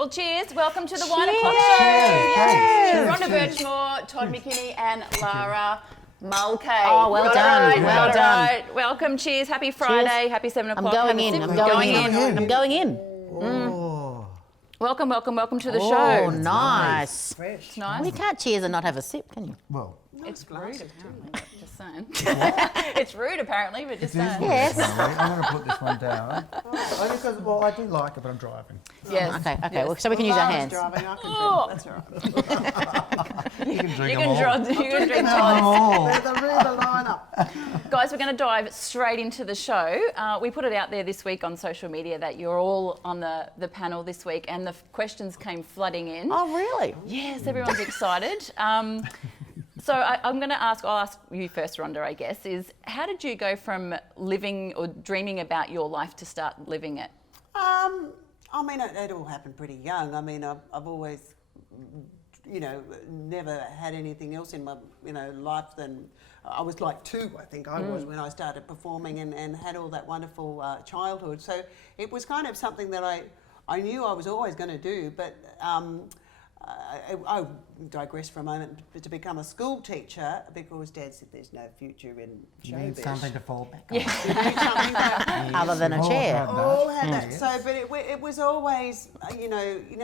Well, cheers. Welcome to the Wine O'Clock Show. Cheers. Rhonda Burchmore, Todd McKenney and Lara Mulcahy. Oh, well done. Well done. Right. Welcome. Cheers. Happy Friday. Cheers. Happy 7 I'm o'clock. going Have a in. sip. I'm going in. in. I'm going in. Oh, Welcome to the Oh, show. nice. It's nice. Well, you can't cheers and not have a sip, can you? well, It's rude, apparently. Just saying. It's rude, apparently, but just saying. Yes. I'm going to put this one down. Only because, well, I do like it, but I'm driving. Yes. Okay, Yes. well, so we can use our Lara's hands. driving, I can Oh. drink. That's all right. You can drink You them all. can drink Them Todd's. all. Read the lineup. Guys, we're going to dive straight into the show. We put it out there this week on social media that you're all on the panel this week, and the questions came flooding in. Oh, really? Yes, everyone's excited. So I'll ask you first, Rhonda, I guess, is how did you go from living or dreaming about your life to start living it? I mean, it all happened pretty young. I mean, I've always, never had anything else in my, life than I was like 2, I think I was when I started performing and had all that wonderful childhood. So it was kind of something that I knew I was always going to do, but I digress for a moment to become a school teacher because Dad said there's no future in You need showbiz. something to fall back on. You need something that Other than a chair. all had that. So, but it was always,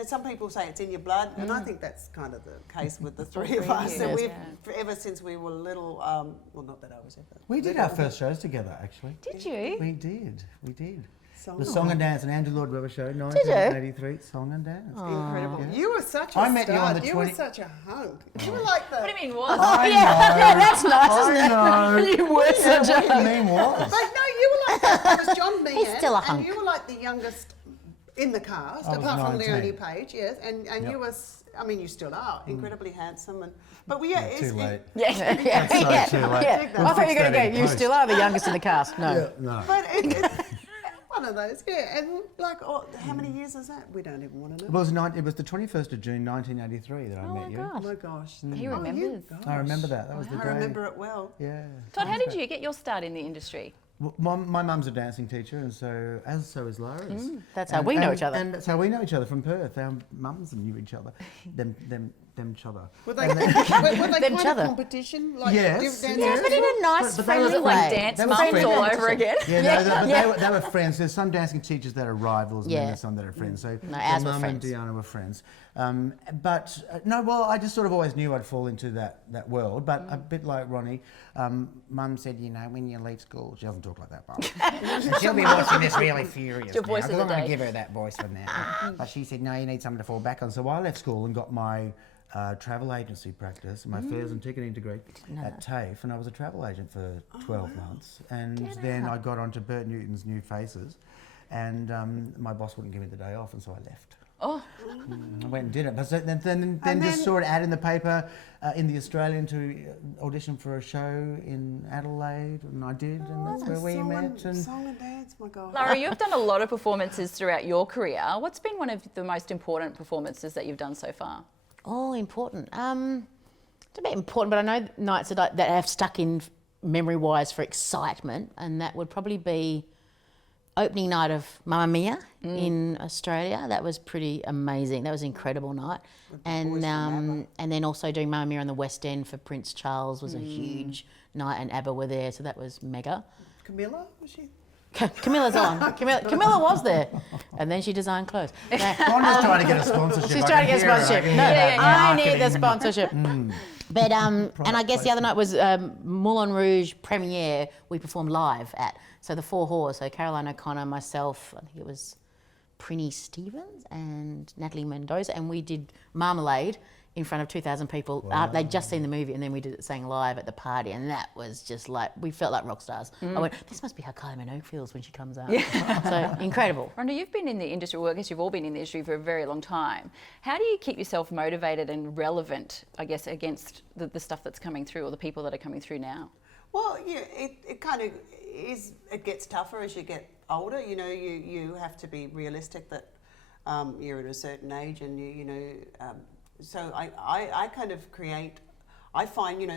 some people say it's in your blood, and I think that's kind of the case with the three of us. And we've, ever since we were little, well, not that I was ever. We did our first shows together, actually. Did you? We did. Song The Song and Dance, an Andrew Lloyd Webber show, you? 1983, Song and Dance. Incredible. Yeah. You were such a I met you on stud. the You 20 were such a hunk. You were like the. What do you mean was? I know. Yeah, that's nice, isn't it? I know. You were such What a... do you mean was? Like, no, you were like that. It was John Meehan. He's still a and hunk. you were like the youngest in the cast, I was apart from 19. Leonie Page, yes. And Yep. you were, you still are, incredibly handsome. But we, yeah, Too late. Yeah. That's so too late. Yeah. I thought you were going to go, you still are the youngest in the cast. No. Yeah, no. But it's one of those, yeah. And like, how many years is that? We don't even want to know. It was the 21st of June 1983 that I met you. Oh my gosh. He Oh, remembers. gosh. I remember that. That was the I day. remember it well. Yeah. Todd, how did you get your start in the industry? Well, my mum's a dancing teacher, and so is Lara's. That's how we know each other. And that's how we know each other from Perth. Our mums knew each other. Them each other. Were they kind other. of competition? Like, Yes. dancing Yeah, but in a nice, But they were friendly Like way. dance They were mums friends. all over again. They were friends. There's some dancing teachers that are rivals, and then Yeah. there's some that are friends. So No, ours were Mum and friends. Deanna were friends. I just sort of always knew I'd fall into that world. But a bit like Ronnie, Mum said, when you leave school, she doesn't talk like that, Mum. She'll be watching this really furious Your now, voice of 'cause the I'm going day. to give her that voice from now. But she said, no, you need something to fall back on. So I left school and got my travel agency practice, my fares and ticketing degree at TAFE, and I was a travel agent for 12 months. And then I got onto Bert Newton's New Faces, and my boss wouldn't give me the day off, and so I left. Oh, I went and did it. But so then just saw an ad in the paper in the Australian to audition for a show in Adelaide, and I did, and that's where we met. And Song and dance, my God. Lara, you've done a lot of performances throughout your career. What's been one of the most important performances that you've done so far? Oh, important. It's a bit important, but I know nights that have stuck in memory-wise for excitement, and that would probably be opening night of Mamma Mia in Australia. That was pretty amazing. That was an incredible night. And then also doing Mamma Mia on the West End for Prince Charles was a huge night, and ABBA were there, so that was mega. Camilla, was she? Camilla's on. Camilla was there, and then she designed clothes. No, Ronda's trying to get a sponsorship. she's I trying to can get hear her. sponsorship. I can No, hear that I need the marketing. sponsorship. But and I guess the other night was Moulin Rouge premiere. We performed live at the Four Whores. So Caroline O'Connor, myself, I think it was Prinny Stevens and Natalie Mendoza, and we did Marmalade in front of 2,000 people. Wow. They'd just seen the movie, and then we did it saying live at the party, and that was just like, we felt like rock stars. I went, this must be how Kylie Minogue feels when she comes out. So incredible. Rhonda, you've been in the industry, well, I guess you've all been in the industry for a very long time. How do you keep yourself motivated and relevant, I guess, against the stuff that's coming through or the people that are coming through now? Well, yeah, it kind of is. It gets tougher as you get older. You have to be realistic that you're at a certain age, and so I kind of create. I find you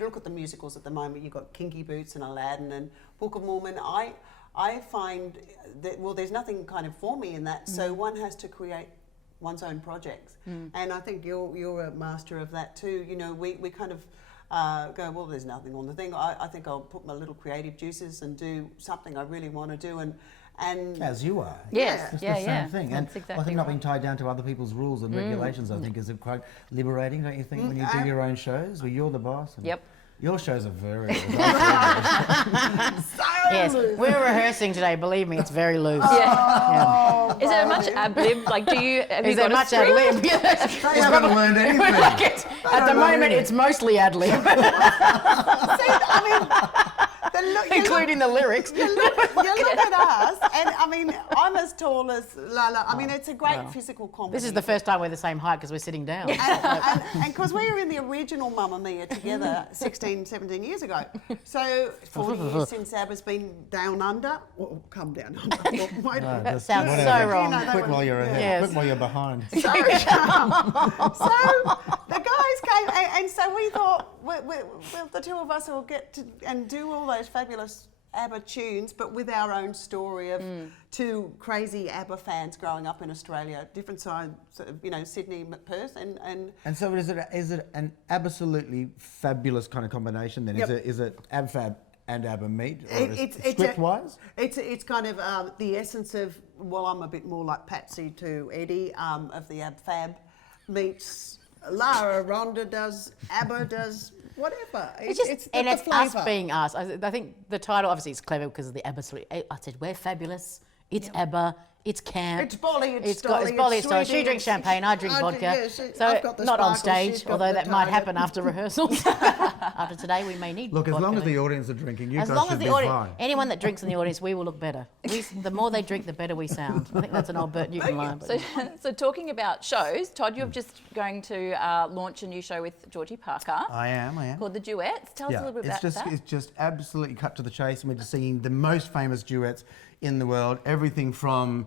look at the musicals at the moment. You've got Kinky Boots and Aladdin and Book of Mormon. I find that there's nothing kind of for me in that. So one has to create one's own projects. And I think you're a master of that too. You know, we kind of go, well, there's nothing on the thing. I think I'll put my little creative juices and do something I really want to do. And As you are. Yes, It's yeah, the same yeah. thing. That's And exactly I think not right. being tied down to other people's rules and regulations, I think, is quite liberating, don't you think, when you do your own shows, where you're the boss? And Yep. Your shows are very... Yes, we're rehearsing today. Believe me, it's very loose. Yeah. Is there much ad lib? Like, have you Is there got a much script? ad lib? They haven't learned anything. At the moment, it's mostly ad lib, including the lyrics. you look at us, and I mean, I'm as tall as Lala. I mean, it's a great physical comedy. This is the first time we're the same height because we're sitting down. And because we were in the original Mamma Mia together 16, 17 years ago. So 40 years since ABBA's been down under. Well, come down under. That sounds so wrong. Quit while you're ahead. Yes. Quit while you're behind. So the guys came, and so we thought, well, the two of us will get to and do all those fabulous ABBA tunes, but with our own story of two crazy ABBA fans growing up in Australia, different sides, you know, Sydney, Perth, and So is it an absolutely fabulous kind of combination then? Yep. Is it AbFab and ABBA meet? Or it's script-wise? It's kind of the essence of, well, I'm a bit more like Patsy to Eddie of the AbFab meets Lara. Rhonda does, ABBA does whatever. It's just, and the it's us flavour. being us. I think the title, obviously, is clever because of the ABBA-solutely. I said, we're fabulous. It's ABBA. It's camp. It's Bolly, it's Dolly, Dolly, it's it's Dolly. She sweetie, drinks it's- champagne, I drink I do, vodka. yes, So I've got the not on sparkles, stage, she's got although the that might target. happen after rehearsals. After today, we may need Look, as vodka long as then. the audience are drinking, you As guys long as should the be audience, fine. anyone that drinks in the audience, we will look better. The more they drink, the better we sound. I think that's an old Bert Newton line. but- So talking about shows, Todd, you're just going to launch a new show with Georgie Parker I am. called The Duets. Tell us a little bit about that. It's just absolutely cut to the chase, and we're just singing the most famous duets in the world. Everything from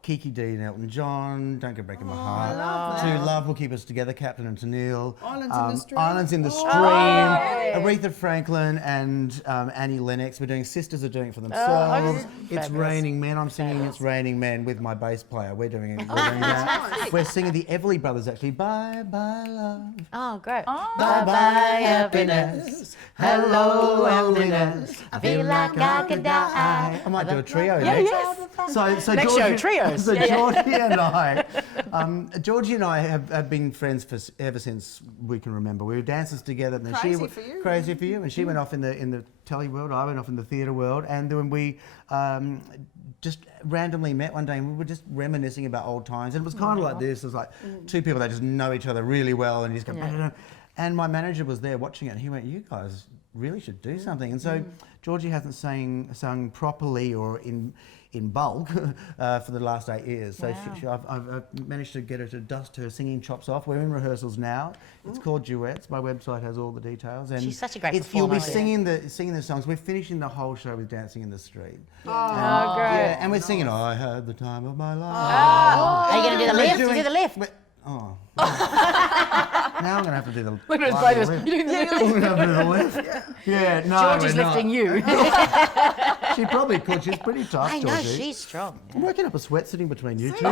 Kiki Dee and Elton John, Don't Go Breaking My Heart, to Love Will Keep Us Together, Captain and Tennille, Islands in the Stream. Aretha Franklin and Annie Lennox. We're doing Sisters are doing it for themselves. It's Fabulous. Raining Men. I'm singing It's Raining Men with my bass player. We're doing that. We're singing the Everly Brothers actually. Bye bye love. Oh, great. Bye bye happiness. Hello loneliness. I feel like I could die. I might do a trio next. So Next show, Georgie- trios. So Georgie and I have been friends ever since we can remember. We were dancers together. And then Crazy for you. Crazy for you. And she went off in the telly world. I went off in the theatre world. And then we just randomly met one day and we were just reminiscing about old times. And it was kind of like this. It was like two people that just know each other really well and you just go, "Bah." And my manager was there watching it and he went, you guys really should do something. And so Georgie hasn't sung properly or in bulk for the last 8 years. So I've managed to get her to dust her singing chops off. We're in rehearsals now. It's called Duets. My website has all the details. And She's such a great you'll be performer. singing the songs. We're finishing the whole show with Dancing in the Street. Oh, great. Yeah, and we're singing I Had the Time of My Life. Are you going to do the We're lift? doing- Do the lift. Oh. Now I'm going to have to do the Look at us bloody both. lift. You do the lift. We're going to have to do the lift. Yeah, no, Georgie's we're not. lifting you. She probably could. She's pretty tough, I know, Georgie. she's strong. I'm working up a sweat sitting between you two.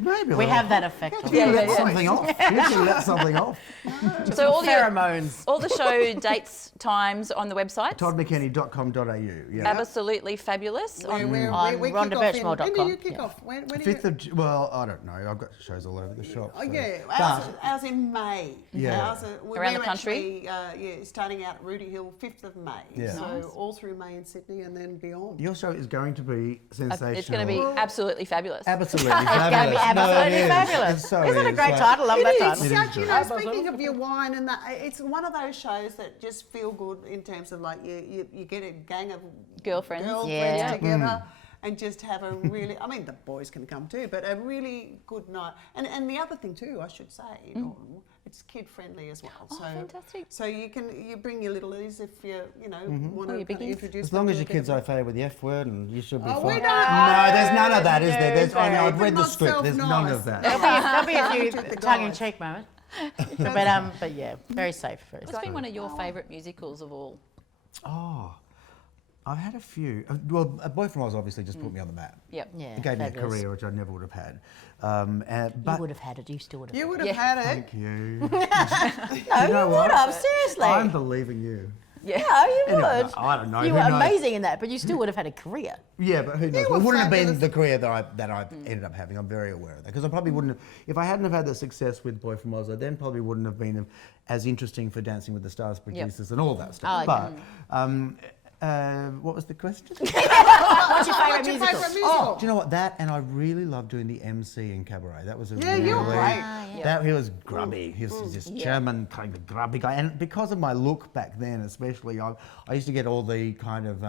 Maybe We have that effect on You us. let something off. You can let something off. So Pheromones. all the show dates, times on the website. ToddMcKenney.com.au. Yeah. ABBA-solutely Fabulous. On we Rhonda kick off in- Burchmore.com. When do you kick Yeah. off? When do you? 5th of well, I don't know. I've got shows all over the shop. Oh so. yeah, But ours in May. Yeah. Ours are- Around the we're country? actually, starting out at Rudy Hill, 5th of May. Yeah. So Nice. all through May in Sydney and then beyond. your show is going to be sensational. It's going to be absolutely fabulous. absolutely It's going to fabulous. be absolutely it is. fabulous. It so Isn't it a is. great Like, title? Love that It title. is It is such, you good. know, speaking of your wine and that, it's one of those shows that just feel good in terms of like you get a gang of Girlfriends. Yeah. together and just have a really, I mean, the boys can come too, but a really good night. And the other thing too, I should say, it's kid friendly as well. Oh, So, fantastic. So you bring your littlies if you want Oh, to your biggies. introduce. As long them as to your kids get- are okay with the F word, and you should be Oh, fine. we don't- No, there's none of that, is there? There's, I know, I've They're read the not script. There's none self-nice. of that. There'll be a few Check the tongue-in-cheek moments. But yeah, very safe. Very What's safe. been one of your favourite musicals of all? Oh, I've had a few. Well, a boyfriend was obviously just put me on the map. Yep. Yeah, It gave me a fabulous. career which I never would have had. You would have had it. You still would have. You had would it. have had it. Thank you. No, know you what? would have. Seriously. I'm believing you. Yeah. No, you Anyway, would. no, I don't know. You Who were knows? amazing in that, but you still would have had a career. Yeah, but who knows? were It wouldn't have been fabulous. the career that I ended up having. I'm very aware of that because I probably wouldn't have. If I hadn't have had the success with Boy from Oz, I then probably wouldn't have been as interesting for Dancing with the Stars producers and all that stuff. Oh, okay. But what was the question? What's your favourite What's your musical? favourite musical? Oh, do you know what? That and I really loved doing the MC in Cabaret. That was a Yeah, really you're great. that he was grubby. He was this German kind of grubby guy, and because of my look back then, especially, I used to get all the kind of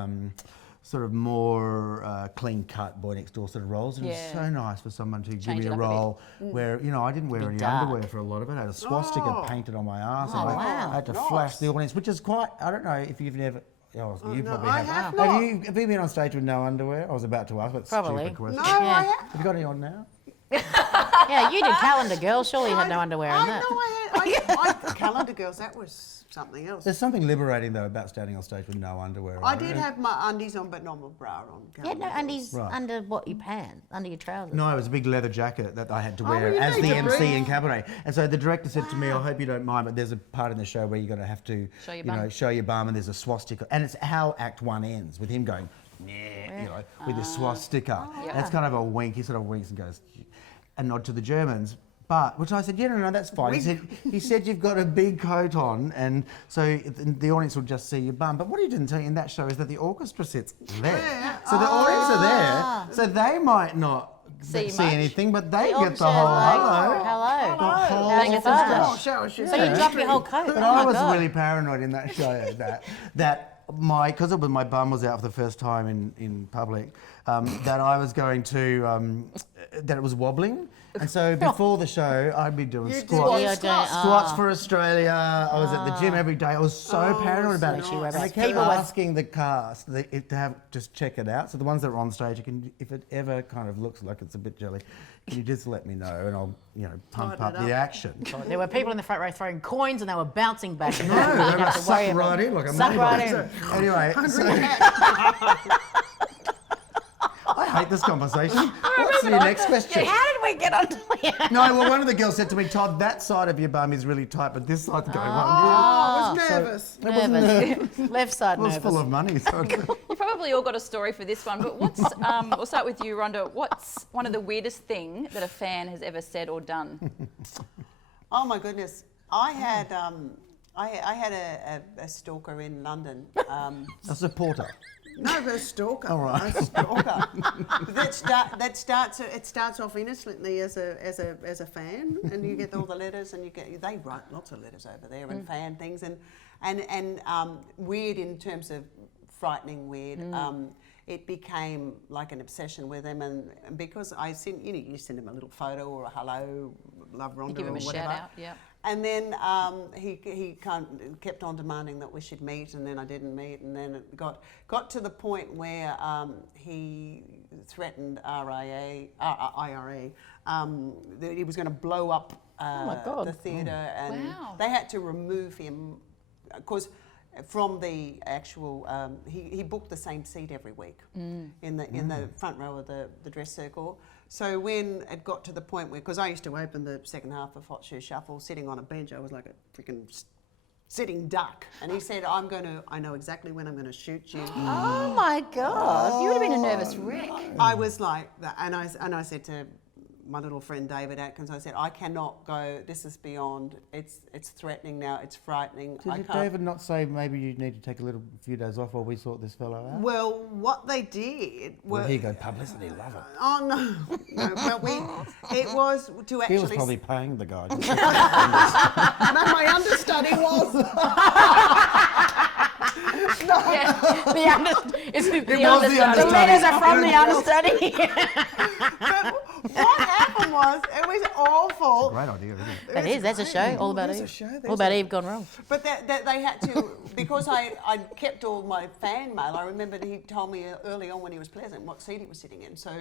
sort of more clean cut boy next door sort of roles, and Yeah. it's so nice for someone to give Change me it a up a bit. role where I didn't wear any dark. underwear for a lot of it. I had a swastika painted on my ass, and wow. I had to flash the audience, which is quite. I don't know if you've never. Oh, you no, probably I have. have Have you been on stage with no underwear? I was about to ask, but Probably. stupid question. No, Yeah. I have. Have you got any on now? Yeah, you did Calendar Girl. Surely you had no underwear in I that. know I had Calendar Girls. That was something else. There's something liberating though about standing on stage with no underwear. I on. did have my undies on, but not my bra on. You had no Calendar undies Right. under what your pants, under your trousers. No, it was a big leather jacket that I had to Oh, wear well, you as need the to MC breathe. in Cabaret. And so the director said to me, I hope you don't mind, but there's a part in the show where you're going to have to Show your bum. show your bum, and there's a swastika. And it's how Act 1 ends, with him going, nah, with this swastika. That's kind of a wink. He sort of winks and goes, a nod to the Germans. But, which I said, no, that's fine. He said you've got a big coat on, and so the audience will just see your bum. But what he didn't tell you in that show is that the orchestra sits there. Yeah. So the audience are there, so they might not See see much. anything, but they get orchestra's the whole like, hello. Hello. The whole How's your Thank you so fun? much. Show us your So you drop your whole coat. But Oh I my was God. really paranoid in that show that because my bum was out for the first time in public, that I was going to that it was wobbling, and so before the show I'd be doing You did squats. Yeah, squats. Squats for Australia. I was at the gym every day. I was so paranoid about it. so you were And I about kept people- asking the cast to just check it out. So the ones that are on stage, if it ever kind of looks like it's a bit jelly, can you just let me know and I'll pump Tighten up it the up. action. There were people in the front row throwing coins and they were bouncing back. And No, you they didn't were have to worry sucked about right it. in like a Suck right money. in. Anyway, I hate this conversation. What's your next question? How did we get onto it? No, well, one of the girls said to me, Todd, that side of your bum is really tight, but this side's going on. I was nervous. It wasn't Nervous. Left side It was nervous. full of money. So You probably all got a story for this one, but what's, we'll start with you, Rhonda. What's one of the weirdest thing that a fan has ever said or done? Oh my goodness. I had a stalker in London. a supporter. No, but a stalker. All right. A stalker. It starts off innocently as a fan, and you get all the letters, and they write lots of letters over there and fan things, and weird in terms of frightening weird. It became like an obsession with him, and because I sent you send him a little photo or a hello, love Rhonda, Give him or a whatever. shout out, yeah. And then he kept on demanding that we should meet, and then I didn't meet, and then it got to the point where he threatened IRA that he was going to blow up my God. the theatre, and Wow. they had to remove him because from the actual he booked the same seat every week in the front row of the dress circle. So when it got to the point where, because I used to open the second half of Hot Shoe Shuffle sitting on a bench, I was like a freaking sitting duck, and he said, I know exactly when I'm going to shoot you. Oh my God. You would have been a nervous wreck. I was like that, and I said to my little friend David Atkins, I said, I cannot go. This is beyond. It's threatening now. It's frightening. I Did can't. David not say maybe you need to take a few days off while we sort this fellow out? Well, what they did Well, were. here you go, publicity, love it. Oh no! Well, it was to He actually. was probably paying the guy. No, my understudy was. The letters are from the understudy. What happened was it was awful. Great idea, isn't it? That is, that's a show all about There's Eve. a show, All there's about a- Eve gone wrong. But that they had to, because I kept all my fan mail. I remember he told me early on when he was Pleasant what seat he was sitting in. So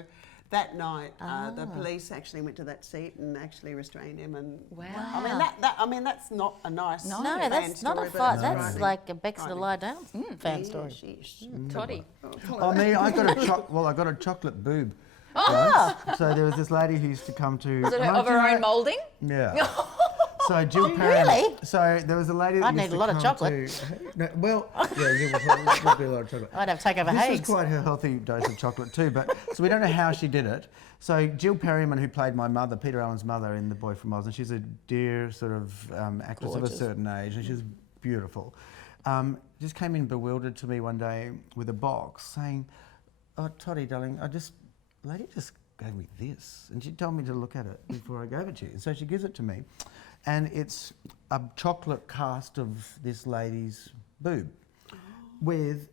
that night, the police actually went to that seat and actually restrained him. And Wow. I mean, that's not a nice No, fan that's not story, a but fight. it's That's frightening. like a Bex to lie down fan Yeah, story. sheesh. Toddy. I mean, I got a chocolate boob. Oh! Once. So there was this lady who used to come to. Was it of her own moulding? Yeah. So Jill Perry. Really? So there was a lady that I'd used need to a lot of come chocolate. to- no, well, yeah, you would be a lot of chocolate. I'd have to take over This Hagues. was quite a healthy dose of chocolate too, but so we don't know how she did it. So Jill Perryman, who played my mother, Peter Allen's mother in The Boy from Oz, and she's a dear sort of actress of a certain age, and she's beautiful. Just came in bewildered to me one day with a box saying, "Oh, Toddy, darling, lady just gave me this," and she told me to look at it before I gave it to you. So she gives it to me, and it's a chocolate cast of this lady's boob, with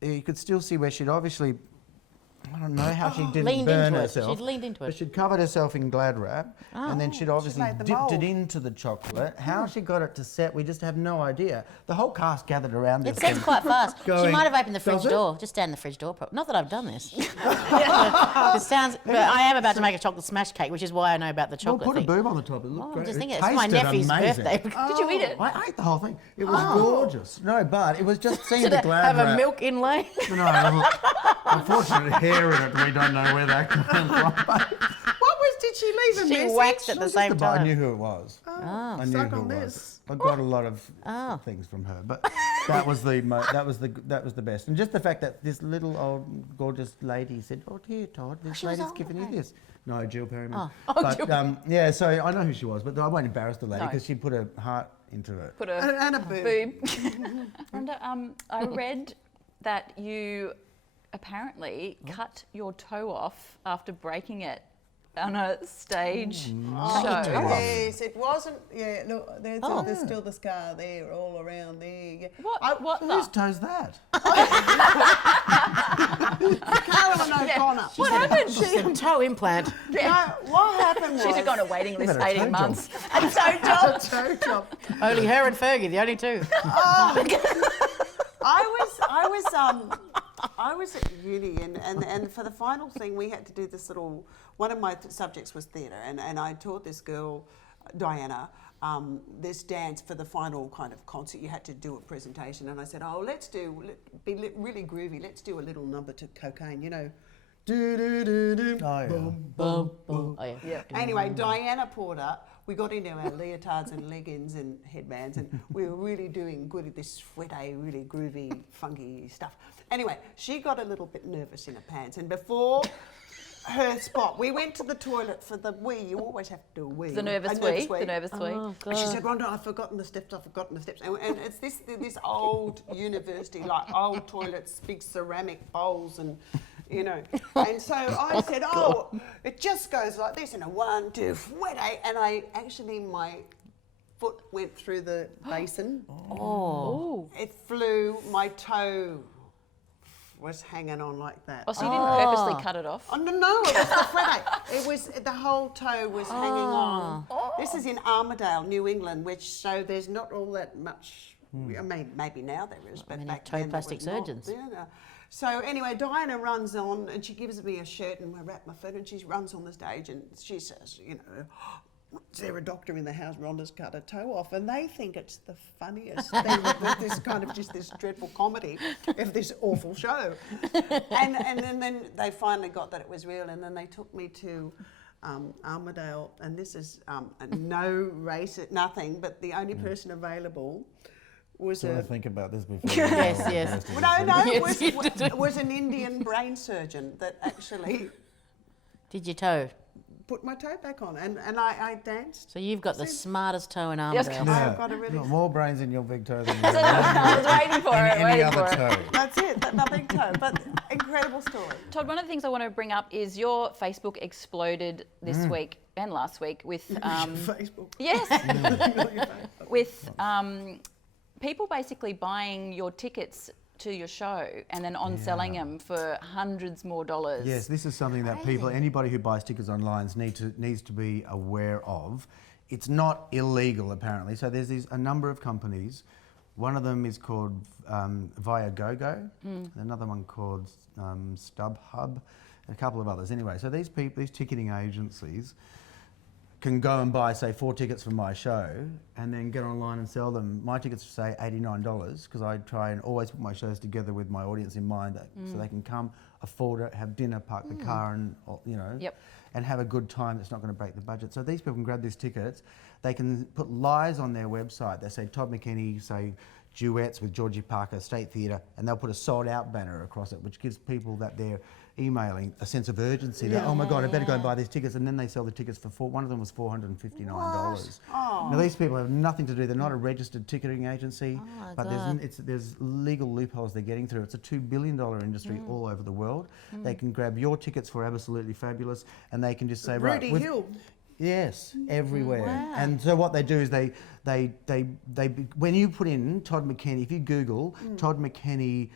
you could still see where she'd obviously. I don't know how she didn't Leaned burn into it. herself. She'd leaned into But it. she'd covered herself in Glad wrap, and then she'd obviously made the dipped it mould. into the chocolate. How she got it to set, we just have no idea. The whole cast gathered around It this. sets quite fast. She Going, might have opened the fridge "Does it?" door, just down the fridge door. Not that I've done this. It sounds. But I am about to make a chocolate smash cake, which is why I know about the Well, chocolate put a thing. boob on the top. It looked Oh, I'm great. just It thinking, it's my tasted nephew's amazing. birthday. Did you eat it? I ate the whole thing. It was gorgeous. No, but it was just seeing Did the it Glad have wrap. a milk inlay? No, unfortunately, hair in it. We don't know where that came from. But Did she leave a She message? waxed at the same I knew time. who it was. I knew suck who on it was. this. I got a lot of things from her, but that was the best. And just the fact that this little old gorgeous lady said, "Oh dear, Todd, this she was lady's old, giving you okay. this." No, Jill Perryman. Oh. But yeah, so I know who she was, but I won't embarrass the lady No. because she put her heart into it. Put a And a boob. boob. Rhonda, I read that you apparently cut your toe off after breaking it on a stage show. Yes, it wasn't. Yeah, look, there's still the scar there, all around there. Yeah. What Whose the? toe's that? Carolyn O'Connor. What happened? She a toe implant. No, what happened was She's gone on a waiting list You've had a 18 toe months. a toe job. Toe job. Only her and Fergie, the only two. I was at uni and for the final thing we had to do this little, one of my subjects was theatre and I taught this girl, Diana, this dance for the final kind of concert. You had to do a presentation and I said, oh, be really groovy, let's do a little number to cocaine, you know. Do, do, do, do, Oh, yeah. boom, Boom, boom. Oh, yeah. Yeah. Anyway, Diana Porter, we got into our leotards and leggings and headbands and we were really doing good at this fouette, really groovy, funky stuff. Anyway, she got a little bit nervous in her pants and before her spot, we went to the toilet for the wee. You always have to do a wee. The nervous A wee. The nervous wee. Oh, And she God. said, Rhonda, I've forgotten the steps, And it's this old university, like old toilets, big ceramic bowls and, you know. And so I said, oh, it just goes like this, and a 1, 2, fouette. And my foot went through the basin. Oh. It flew, my toe was hanging on like that. Oh, so you didn't purposely cut it off? Oh, no, it was the fouette. It was, the whole toe was hanging on. This is in Armidale, New England, so there's not all that much, I mean, maybe now there is, but Many back toe then there plastic was not. surgeons. Yeah, no. So anyway, Diana runs on and she gives me a shirt and I wrap my foot and she runs on the stage and she says, you know, is there a doctor in the house? Rhonda's cut a toe off, and they think it's the funniest thing with this kind of just this dreadful comedy of this awful show. And then they finally got that it was real, and then they took me to Armidale, and this is no race, nothing, but the only person available was So I think about this before. Yes. it was an Indian brain surgeon that actually Did your toe? put my toe back on, and I danced. So you've got the smartest toe in Yes. Armidale. I've got a really. Got more brains in your big toe than I was waiting for it, any waiting other for it. toe. That's it, my big toe. But incredible story. Todd, one of the things I want to bring up is your Facebook exploded this week and last week with Facebook. yes, with people basically buying your tickets to your show and then on selling them for hundreds more dollars. Yes, this is something that people, anybody who buys tickets online needs to be aware of. It's not illegal apparently. So there's a number of companies. One of them is called Viagogo, another one called StubHub, a couple of others. Anyway, so these ticketing agencies can go and buy, say, 4 tickets for my show and then get online and sell them. My tickets are, say, $89 because I try and always put my shows together with my audience in mind so they can come, afford it, have dinner, park the car and, and have a good time that's not going to break the budget. So these people can grab these tickets. They can put lies on their website. They say Todd McKenney, say, Duets with Georgie Parker, State Theatre, and they'll put a sold out banner across it, which gives people that they're emailing a sense of urgency that, oh my God, I better go and buy these tickets. And then they sell the tickets for one of them was $459. Oh. Now, these people have nothing to do. They're not a registered ticketing agency, but there's legal loopholes they're getting through. It's a $2 billion industry all over the world. They can grab your tickets for ABBA-solutely Fabulous, and they can just say, Rudy Hill. Yes, everywhere. Wow. And so what they do is they when you put in Todd McKenney, if you Google Todd McKenney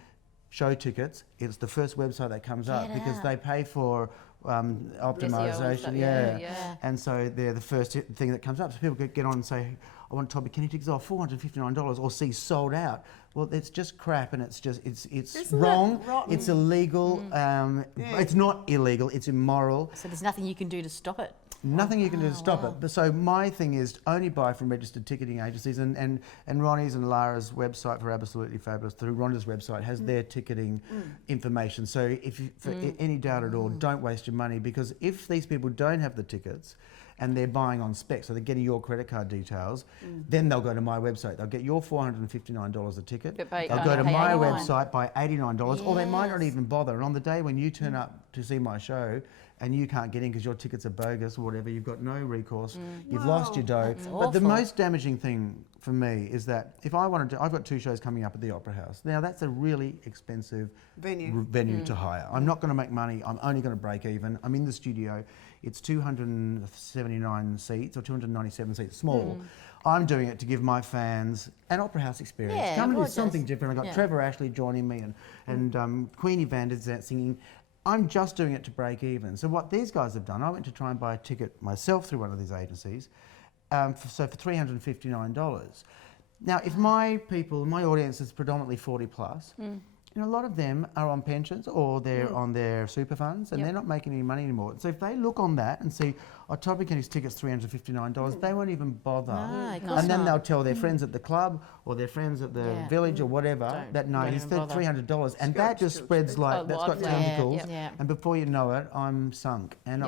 show tickets, it's the first website that comes up because they pay for optimization. Yeah. And so they're the first thing that comes up. So people could get on and say, I want Todd McKenney tickets, $459, or see sold out. Well, it's just crap, and it's wrong. It's illegal. It's not illegal. It's immoral. So there's nothing you can do to stop it. Nothing you can do to stop it. But so my thing is only buy from registered ticketing agencies, and Ronnie's and Lara's website for ABBA-solutely Fabulous through Rhonda's website has their ticketing information. So if you, for any doubt at all, don't waste your money, because if these people don't have the tickets and they're buying on spec, so they're getting your credit card details, then they'll go to my website. They'll get your $459 a ticket. They'll go to my website, buy $89, or they might not even bother. And on the day when you turn up to see my show and you can't get in because your tickets are bogus or whatever, you've got no recourse, you've lost your dough. But the most damaging thing for me is that if I wanted to, I've got 2 shows coming up at the Opera House. Now that's a really expensive venue to hire. I'm not going to make money, I'm only going to break even. I'm in the studio, it's 279 seats or 297 seats, small. I'm doing it to give my fans an Opera House experience. Come and do something different. I've got Trevor Ashley joining me and Queenie Van Der singing. I'm just doing it to break even. So what these guys have done, I went to try and buy a ticket myself through one of these agencies, for $359. Now, if my audience is predominantly 40 plus, a lot of them are on pensions or they're on their super funds and they're not making any money anymore. So if they look on that and see, Todd McKenney's ticket's $359, they won't even bother. And then they'll tell their friends at the club or their friends at the village or whatever that he's $300, and that just spreads like, that's got tentacles, and before you know it, I'm sunk. And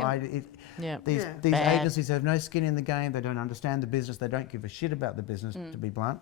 these agencies have no skin in the game, they don't understand the business, they don't give a shit about the business, to be blunt.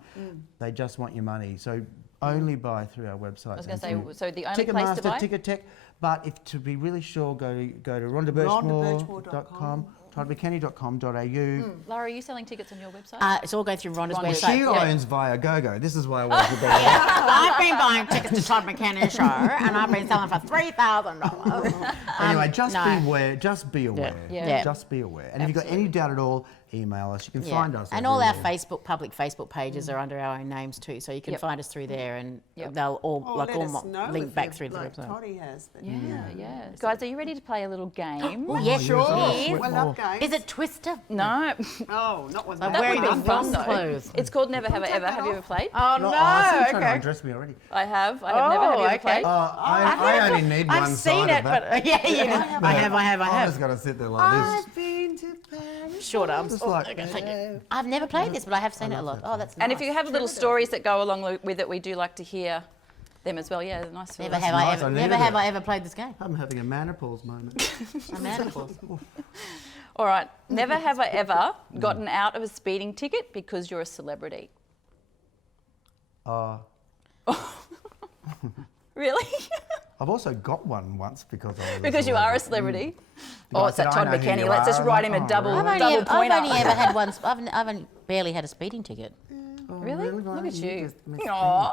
They just want your money. So only buy through our website. I was going to say, so the only place to buy? Ticket Tech, but to be really sure, go to rhondaburchmore.com, toddmckenny.com.au. Lara, are you selling tickets on your website? It's all going through Rhonda's website. She owns Viagogo. This is why I want to be there. I've been buying tickets to Todd McKenney's show, and I've been selling for $3,000. Anyway, just beware. Just be aware. Yeah. Just be aware. And if you've got any doubt at all, email us. You can find us. And all our everywhere. public Facebook pages are under our own names too, so you can find us through there, and Yep. they'll all Let us know link if back you've- through the like website. Toddy has. But Guys, are you ready to play a little game? Oh, yes, yes, it is. I love games. Is it Twister? No. Oh, not with I'm that. wearing would the be fun, fun though. clothes. It's called Never Have I take Ever. that Have you off. ever played? Oh, No, I think trying to okay. undress me already. I have. Never. Have you ever played? I only need one I've side seen of it, that. but I have. I just got to sit there like this. I've been to Paris. Short arms. Just like, Okay, thank you. I've never played this, but I have seen it a lot. Oh, that's nice. And if you have little stories that go along with it, we do like to hear them as well. Yeah, they're nice. Never That's have nice, I I ever. needed Never have it. I ever played this game. I'm having a menopause moment. A menopause. All right. Never have I ever gotten out of a speeding ticket because you're a celebrity. Really? I've also got one once because I was Because you are a celebrity. Because Oh, I it's said, that I Todd know who McKenney. you Let's just are. write him a Oh, double really? double pointer. I've only ever had one. I've only barely had a speeding ticket. Really? Look at you. Just missed Aww.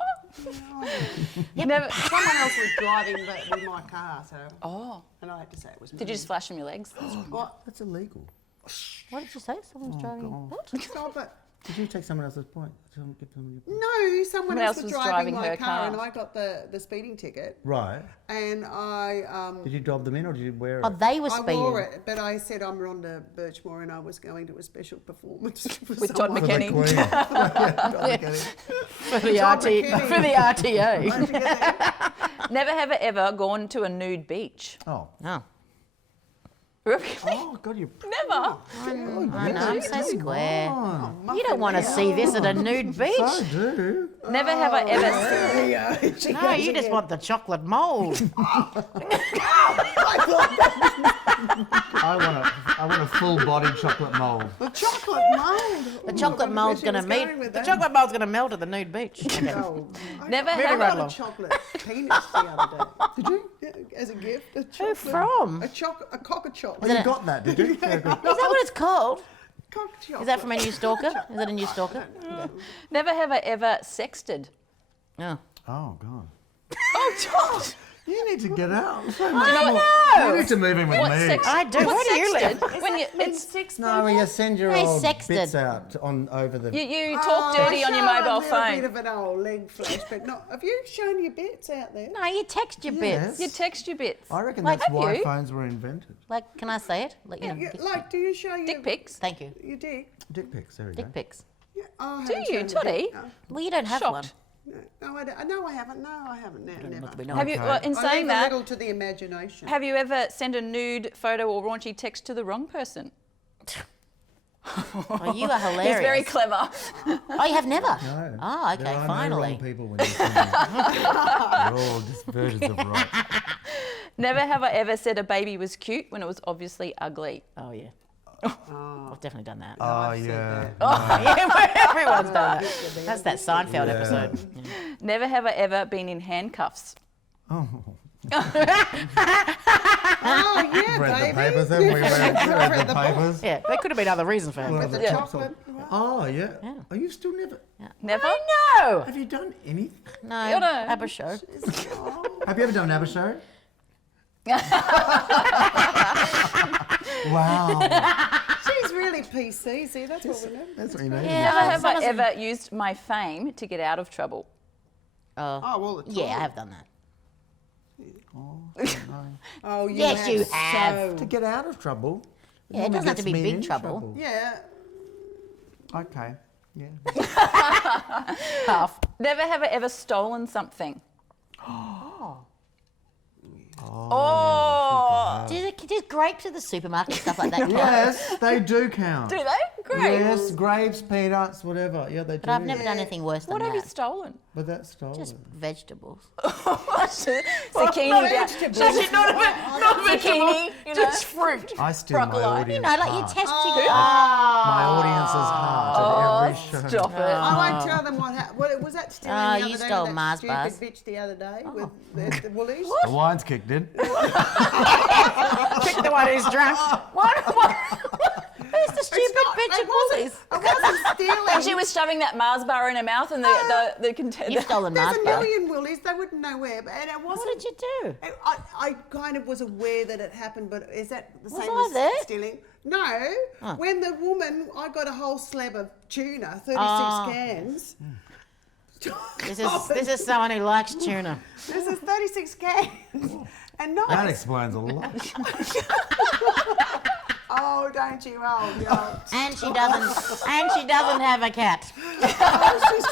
Never. Someone else was driving with my car, so Oh. and I had to say it was me. Did you just flash them your legs? What? That's illegal. What did you say? Someone's driving. God. What? Stop it. Did you take someone else's point? Give them your point. No, someone else was driving my her car, car. and I got the speeding ticket, Right. and I Did you dob them in or did you wear it? Oh, they were I speeding. wore it, but I said I'm Rhonda Burchmore, and I was going to a special performance With Todd For the McKenney. Queen. Todd McKenney. For the Todd RT, McKenney. for the RTA. Don't forget that. Never have I ever gone to a nude beach. Oh, Oh. Oh, God, you... Never. I know, I'm so square. Oh, You don't want to see this at a nude beach. I do. Never have I ever. No, you just want the chocolate mould. I want a full-bodied chocolate mould. The chocolate mould. The chocolate mould's going to melt at the nude beach. Okay. Oh, Never I have got I- a chocolate penis the other day. Did you? Yeah, as a gift. A Who chocolate, from? A cocker chocolate. Well, you got that, did you? Yeah, good. Is that what it's called? Cocker chocolate. Is that from a new stalker? Is that a new stalker? Never have I ever sexted. Oh. Oh, God. Oh, Todd. You need to get out. I You need to move in with What me. sex? I do. What's Where do you live? sexted? When you, it's No, well, you send your Hey, old sexted. bits out over the... you talk dirty on your mobile A phone. bit of an old leg flash, but not. Have you shown your bits out there? No, you text your Yes. bits. You text your bits. I reckon Like, that's have why you? phones were invented. Like, can I say it? Like, you know, Yeah, like, do you show your Dick pics. thank you. Your dick? Dick pics, there we go. Dick pics. Yeah. Oh, I Do haven't you, shown the Toddy? dick, no. Well, you don't have Shocked. one. No, I don't. No, I haven't. No, I haven't. No, never. Not that we know Have of. you? Okay. Well, in I saying leave a that, little to the imagination. have you ever sent a nude photo or raunchy text to the wrong person? Oh, you are hilarious. He's very clever. Oh, you have never? No. Oh, okay, There are finally. no wrong people when you send them. They're all just versions of right. Never have I ever said a baby was cute when it was obviously ugly. Oh, yeah. I've definitely done that. Oh, yeah. Yeah, everyone's done that. That's that Seinfeld Yeah. episode. Never have I ever been in handcuffs. Oh. Oh yeah, Read baby. the papers, haven't we? Read the papers. Yeah, there could have been other reasons for One it. of the Yeah. chops on- Oh, yeah. Oh, you still never... Never? No! Have you done anything? No, You're no- ABBA show. Have you ever done an ABBA show? Wow. She's really PC. See, that's what we know. That's what you need. Yeah. Never have I Someone's- ever used my fame to get out of trouble. Oh, Oh, all the time. yeah, I have done that. Oh, you Yes, have you so- have. To get out of trouble. Yeah, it doesn't have to be gets me big in trouble. Yeah. Okay. Yeah. Half. Never have I ever stolen something. Just grapes at the supermarket, stuff like that. count? Yes, they do count. Do they? Great. Yes, grapes, peanuts, whatever. Yeah, they do. But I've never done anything worse than What have you that. stolen? But that's stolen. Just vegetables. Zucchini. Not zucchini. You know? Just fruit. I steal my broccoli. audience You know, like you heart. test My audience's heart at every show. Stop it. I won't tell them what happened. What was that stealing Oh, the you other day? stole That Mars stupid bars. bitch the other day with the Woolies. The wine's kicked in. Pick the one who's drunk. Who's the stupid bitch at Woolies? I wasn't stealing. And she was shoving that Mars bar in her mouth, and the container. You've stolen There's Mars a bar. million Woolies. They wouldn't know where. And it wasn't. What did you do? I kind of was aware that it happened, but is that the Was same I as there? stealing? No. When the woman, I got a whole slab of tuna, 36 cans. This is someone who likes tuna. This is 36 cans. And not. That explains a lot. Oh, don't you? Oh, yeah. And she doesn't have a cat.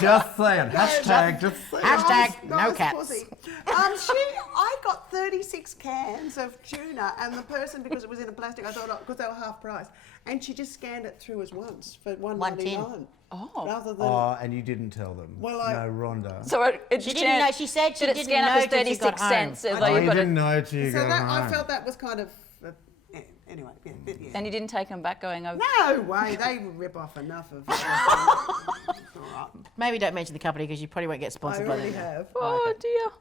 Just saying. Hashtag just saying. Hashtag no Nice cats. pussy. I got 36 cans of tuna, and the person, because it was in a plastic, I thought, because they were half price, and she just scanned it through as once for $1.99. Oh. Rather than. Oh, and you didn't tell them. Well, no, Rhonda. So it She didn't know. She said she did it didn't scan up know as till she got 36 home. cents? As though Oh, you've you got didn't know till you So got that, I home. felt that was kind of. Anyway, yeah. And you didn't take them back going over. No way, they rip off enough of. All right, Maybe don't mention the company because you probably won't get I sponsored by already them. have. Oh dear.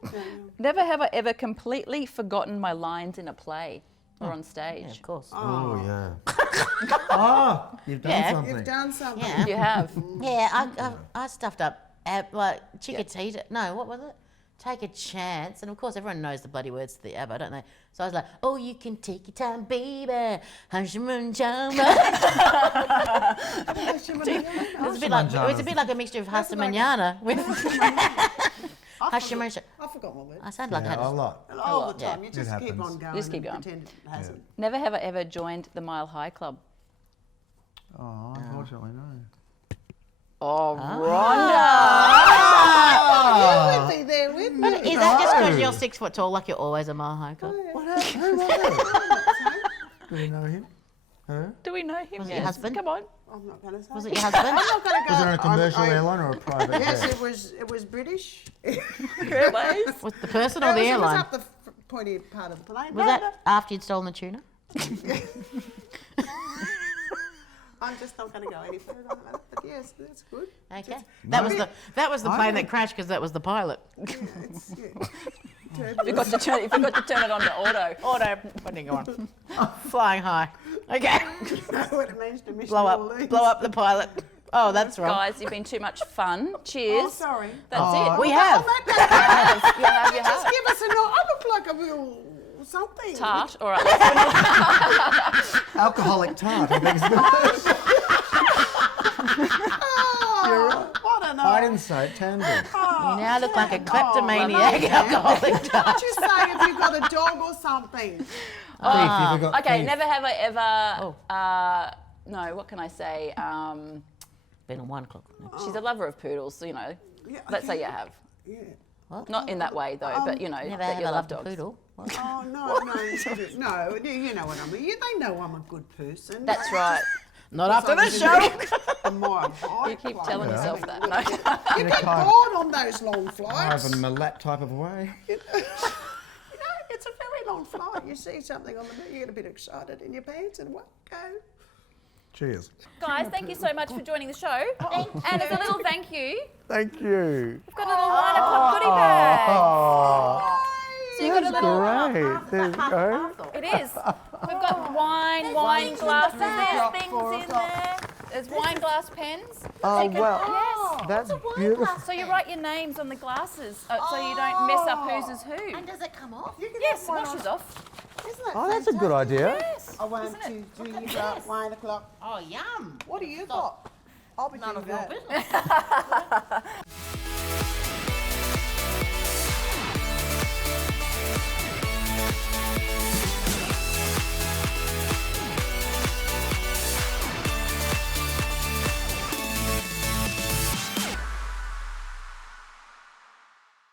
Never have I ever completely forgotten my lines in a play or on stage. Yeah, of course. Oh, yeah. Oh, you've done Yeah. something. You've done something. Yeah. You have. Yeah, I stuffed up like Chickatita. No, what was it? Take a chance. And of course, everyone knows the bloody words to the ABBA, don't they? So I was like, oh, you can take your time, baby. It was a bit like a mixture of Hasta Manana with Hashimoto. I forgot my word. I sound like I Yeah, had a a lot. All the yeah. time. You just It keep happens. on going. Just keep and going. Pretend it hasn't. Never have I ever joined the Mile High Club. Oh, unfortunately, no. Oh, Rhonda. You would be there with me. Is that just because you're 6 foot tall, like you're always a mile high? Club? What happened? Who was it? Do we know him? Her? Do we know him? Was it your husband? Come on. I'm not going to say. Was it your husband? I'm not going to go. Was it on a commercial I- airline or a private Yes, jet? it was British. Airways. Was the person or It the was airline? up the pointy part of the plane. Was that after you'd stolen the tuna? I'm just not going to go any further on that. But yes, that's good. Okay. No. That was the I plane know. that crashed because that was the pilot. Yeah, it's, yeah. You forgot to turn it on to auto. Auto, putting on. Flying high. Okay. You know what it means to miss Blow New Orleans. up the pilot. Oh, that's wrong. Guys, you've been too much fun. Cheers. Oh, sorry. That's it. We have. Oh, that You have. just give us a note. I look like a real something. Tart. All right. Let's finish. Alcoholic tart. I think it's good. Oh, what a I note. didn't say it, Tam did. You now look like a Oh, kleptomaniac well, alcoholic. Can't you say if you've got a dog or something? Thief, you forgot Okay, thief. never have I ever. Oh. No, what can I say? Been on 1 o'clock. She's a lover of poodles, so Yeah, let's say okay. you have. Yeah. Not in that way though, but you know Never that have you I love loved a dogs. poodle. What? Oh, no. You know what I mean. They know I'm a good person. That's right. Not after I'm the show. The more You keep telling yourself that. No. You get bored on those long flights. Kind of a Malat type of way. You know, it's a very long flight. You see something on the menu, you get a bit excited in your pants and away you go. Cheers. Guys, thank you so much for joining the show. And as a little thank you, Thank you. we've got a little 9 o'clock goodie bag. Oh, So you've got a little. great. There you go. It is. We've got wine glasses. There's things in there. There's wine glass pens. Oh, well, Yes. that's beautiful. So you write your names on the glasses so you don't mess up whose is who. And does it come off? You can Yes, have one washes on- off. Isn't that Oh, that's a good idea. Yes. Oh, 1, Isn't it? 2, 3 o'clock, 1 o'clock. Oh, yum. What do you got? I'll be None doing of your that. business.